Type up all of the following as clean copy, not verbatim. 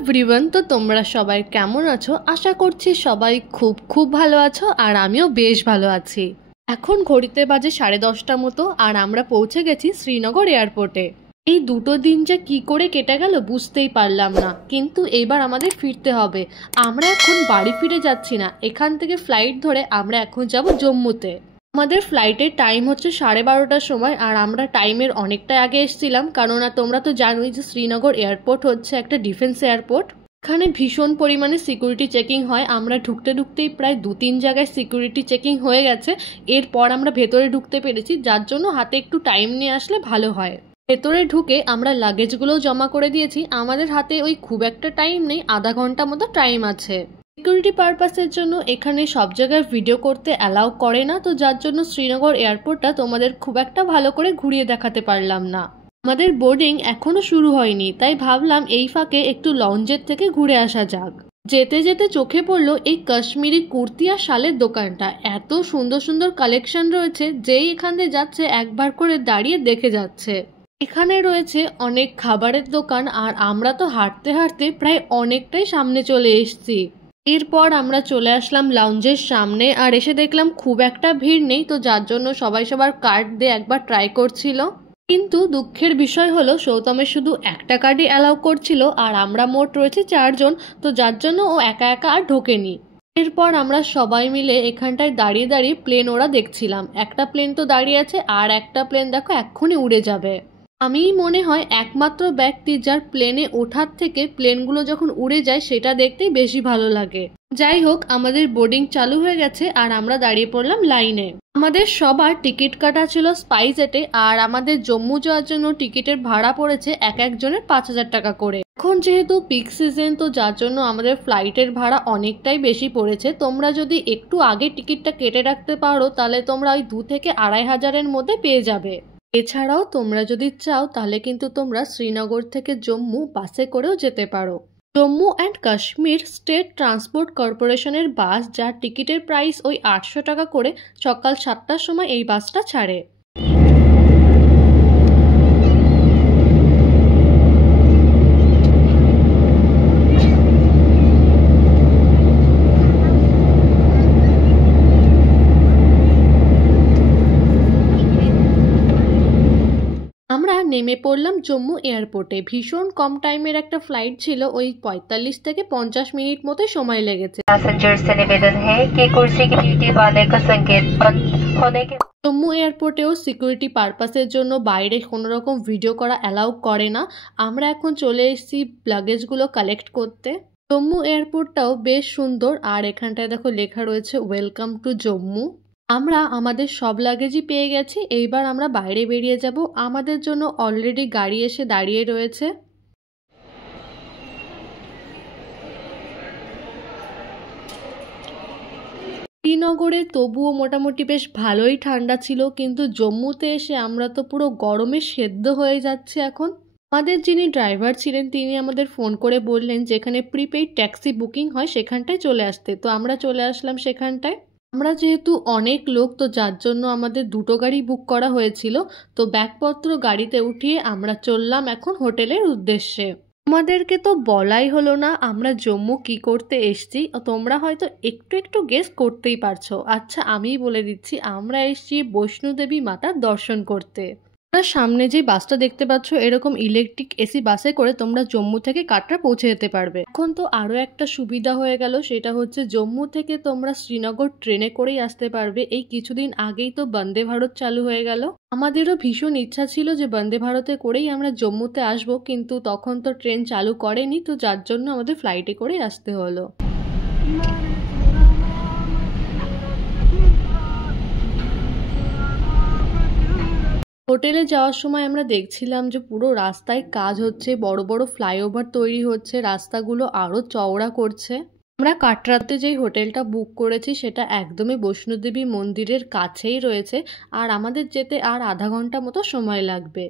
Everyone, তো তোমরা সবাই কেমন আছো? আশা করছি সবাই খুব খুব ভালো আছো, আর আমিও বেশ ভালো আছি। এখন ঘড়িতে বাজে 10:30টার মতো, আর আমরা পৌঁছে গেছি শ্রীনগর এয়ারপোর্টে। এই দুটো দিন যে কি করে কেটে গেল বুঝতেই পারলাম না, কিন্তু এইবার আমাদের ফিরতে হবে। আমরা এখন বাড়ি ফিরে যাচ্ছি না, এখান থেকে ফ্লাইট ধরে আমরা এখন যাব জম্মুতে। আমাদের ফ্লাইটের টাইম হচ্ছে 12:30টার সময়, আর আমরা টাইমের অনেকটা আগে এসেছিলাম, কারণ তোমরা তো জানোই যে শ্রীনগর এয়ারপোর্ট হচ্ছে একটা ডিফেন্স এয়ারপোর্ট। এখানে ভীষণ পরিমাণে সিকিউরিটি চেকিং হয়। আমরা ঢুকতে ঢুকতেই প্রায় 2-3 জায়গায় সিকিউরিটি চেকিং হয়ে গেছে। এরপর আমরা ভেতরে ঢুকতে পেরেছি, যার জন্য হাতে একটু টাইম নিয়ে আসলে ভালো হয়। ভেতরে ঢুকে আমরা লাগেজগুলোও জমা করে দিয়েছি। আমাদের হাতে ওই খুব একটা টাইম নেই, আধা ঘন্টা মতো টাইম আছে। সিকিউরিটি পারপাসের জন্য এখানে সব জায়গায় ভিডিও করতে অ্যালাউ করে না, তো যার জন্য শ্রীনগর এয়ারপোর্টটা তোমাদের খুব একটা ভালো করে ঘুরিয়ে দেখাতে পারলাম না। আমাদের বোর্ডিং এখনো শুরু হয়নি, তাই ভাবলাম এই ফাঁকে একটু লঞ্চের থেকে ঘুরে আসা যাক। যেতে যেতে চোখে পড়লো এই কাশ্মীরি কুর্তি আর শালের দোকানটা। এত সুন্দর সুন্দর কালেকশন রয়েছে, যেই এখান দিয়ে যাচ্ছে একবার করে দাঁড়িয়ে দেখে যাচ্ছে। এখানে রয়েছে অনেক খাবারের দোকান, আর আমরা তো হাঁটতে হাঁটতে প্রায় অনেকটাই সামনে চলে এসেছি। এরপর আমরা চলে আসলাম লাউঞ্জের সামনে, আর এসে দেখলাম খুব একটা ভিড় নেই, তো যার জন্য সবাই সবার কার্ড দিয়ে একবার ট্রাই করছিল। কিন্তু দুঃখের বিষয় হলো সৌতমের শুধু একটা কার্ডই অ্যালাউ করছিল, আর আমরা মোট রয়েছে 4 জন, তো যার জন্য ও একা একা আর ঢোকেনি। এরপর আমরা সবাই মিলে এখানটায় দাঁড়িয়ে দাঁড়িয়ে প্লেন ওরা দেখছিলাম। একটা প্লেন তো দাঁড়িয়ে আছে, আর একটা প্লেন দেখো এক্ষুনি উড়ে যাবে। আমি মনে হয় একমাত্র ব্যক্তি যার প্লেনে ওঠার থেকে প্লেনগুলো যখন উড়ে যায় সেটা দেখতেই বেশি ভালো লাগে। যাই হোক, আমাদের বোর্ডিং চালু হয়ে গেছে, আর আমরা দাঁড়িয়ে পড়লাম লাইনে। আমাদের সবার টিকিট কাটা ছিল স্পাইসজেটে, আর আমাদের জম্মু যাওয়ার জন্য টিকিটের ভাড়া পড়েছে এক একজনের 5,000 টাকা করে। এখন যেহেতু পিক সিজন, তো যার জন্য আমাদের ফ্লাইটের ভাড়া অনেকটাই বেশি পড়েছে। তোমরা যদি একটু আগে টিকিটটা কেটে রাখতে পারো, তাহলে তোমরা ওই 2 থেকে 2,500-এর মধ্যে পেয়ে যাবে। এছাড়াও তোমরা যদি চাও তাহলে কিন্তু তোমরা শ্রীনগর থেকে জম্মু বাসে করেও যেতে পারো। Jammu and Kashmir state transport কর্পোরেশনের বাস, যার টিকিটের প্রাইস ওই 800 টাকা করে, সকাল 7টার সময় এই বাসটা ছাড়ে। আমরা নেমে পড়লাম জম্মু এয়ারপোর্টে। ভীষণ কম টাইমের একটা ফ্লাইট ছিল, ওই 45 থেকে 50 মিনিট মতো সময় লেগেছে। জম্মু এয়ারপোর্টেও সিকিউরিটি পারপাসের জন্য বাইরে কোনো রকম ভিডিও করা অ্যালাউ করে না। আমরা এখন চলে এসেছি লাগেজগুলো কালেক্ট করতে। জম্মু এয়ারপোর্টটাও বেশ সুন্দর, আর এখানটায় দেখো লেখা রয়েছে ওয়েলকাম টু জম্মু। আমরা আমাদের সব লাগেজই পেয়ে গেছি। এইবার আমরা বাইরে বেরিয়ে যাব। আমাদের জন্য অলরেডি গাড়ি এসে দাঁড়িয়ে রয়েছে। শ্রীনগরে তবুও মোটামুটি বেশ ভালোই ঠান্ডা ছিল, কিন্তু জম্মুতে এসে আমরা তো পুরো গরমে সেদ্ধ হয়ে যাচ্ছে এখন। আমাদের যিনি ড্রাইভার ছিলেন তিনি আমাদের ফোন করে বললেন যেখানে প্রিপেইড ট্যাক্সি বুকিং হয় সেখানটায় চলে আসতে, তো আমরা চলে আসলাম সেখানটায়। আমরা যেহেতু অনেক লোক, তো যার জন্য আমাদের 2টো গাড়ি বুক করা হয়েছিল। তো ব্যাগপত্র গাড়িতে উঠিয়ে আমরা চললাম এখন হোটেলের উদ্দেশ্যে। আমাদেরকে তো বলাই হলো না আমরা জম্মু কি করতে এসছি। তোমরা হয়তো একটু একটু গেস করতেই পারছো। আচ্ছা, আমিই বলে দিচ্ছি, আমরা এসছি বৈষ্ণোদেবী মাতার দর্শন করতে। তোমরা সামনে যে বাসটা দেখতে পাচ্ছ, এরকম ইলেকট্রিক এসি বাসে করে তোমরা জম্মু থেকে কাটরা পৌঁছে যেতে পারবে। এখন তো আরো একটা সুবিধা হয়ে গেল, সেটা হচ্ছে জম্মু থেকে তোমরা শ্রীনগর ট্রেনে করেই আসতে পারবে। এই কিছুদিন আগেই তো বন্দে ভারত চালু হয়ে গেল। আমাদেরও ভীষণ ইচ্ছা ছিল যে বন্দে ভারতে করেই আমরা জম্মুতে আসবো, কিন্তু তখন তো ট্রেন চালু করেনি, তো যার জন্য আমাদের ফ্লাইটে করেই আসতে হলো। হোটেলে যাওয়ার সময় আমরা দেখছিলাম যে পুরো রাস্তায় কাজ হচ্ছে, বড় বড় ফ্লাইওভার তৈরি হচ্ছে, রাস্তাগুলো আরো চওড়া করছে। আমরা কাটরাতে যেই হোটেলটা বুক করেছি সেটা একদমই বৈষ্ণোদেবী মন্দিরের কাছেই রয়েছে, আর আমাদের যেতে আর আধা ঘন্টা মতো সময় লাগবে।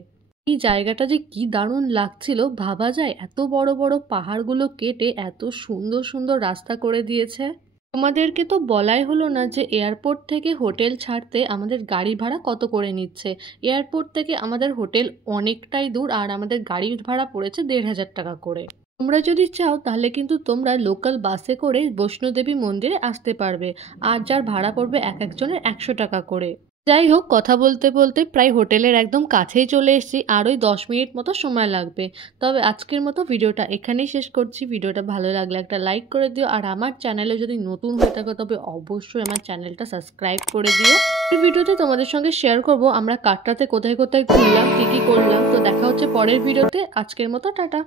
এই জায়গাটা যে কি দারুণ লাগছিল, ভাবা যায় এত বড় বড় পাহাড়গুলো কেটে এত সুন্দর সুন্দর রাস্তা করে দিয়েছে। তোমাদেরকে তো বলাই হলো না যে এয়ারপোর্ট থেকে হোটেল ছাড়তে আমাদের গাড়ি ভাড়া কত করে নিচ্ছে। এয়ারপোর্ট থেকে আমাদের হোটেল অনেকটাই দূর, আর আমাদের গাড়ির ভাড়া পড়েছে 1,500 টাকা করে। তোমরা যদি চাও তাহলে কিন্তু তোমরা লোকাল বাসে করে বৈষ্ণোদেবী মন্দিরে আসতে পারবে, আর যার ভাড়া পড়বে এক একজনের 100 টাকা করে। যাই হোক, কথা বলতে বলতে প্রায় হোটেলের একদম কাছেই চলে এসেছি, আর ওই 10 মিনিট মতো সময় লাগবে। তবে আজকের মতো ভিডিওটা এখানেই শেষ করছি। ভিডিওটা ভালো লাগলে একটা লাইক করে দিও, আর আমার চ্যানেলে যদি নতুন হয়ে থাকো তবে অবশ্যই আমার চ্যানেলটা সাবস্ক্রাইব করে দিও। এই ভিডিওতে তোমাদের সঙ্গে শেয়ার করব আমরা কাটরাতে কোথায় কোথায় ঘুরলাম, কী কী করলাম। তো দেখা হচ্ছে পরের ভিডিওতে। আজকের মতো টাটা।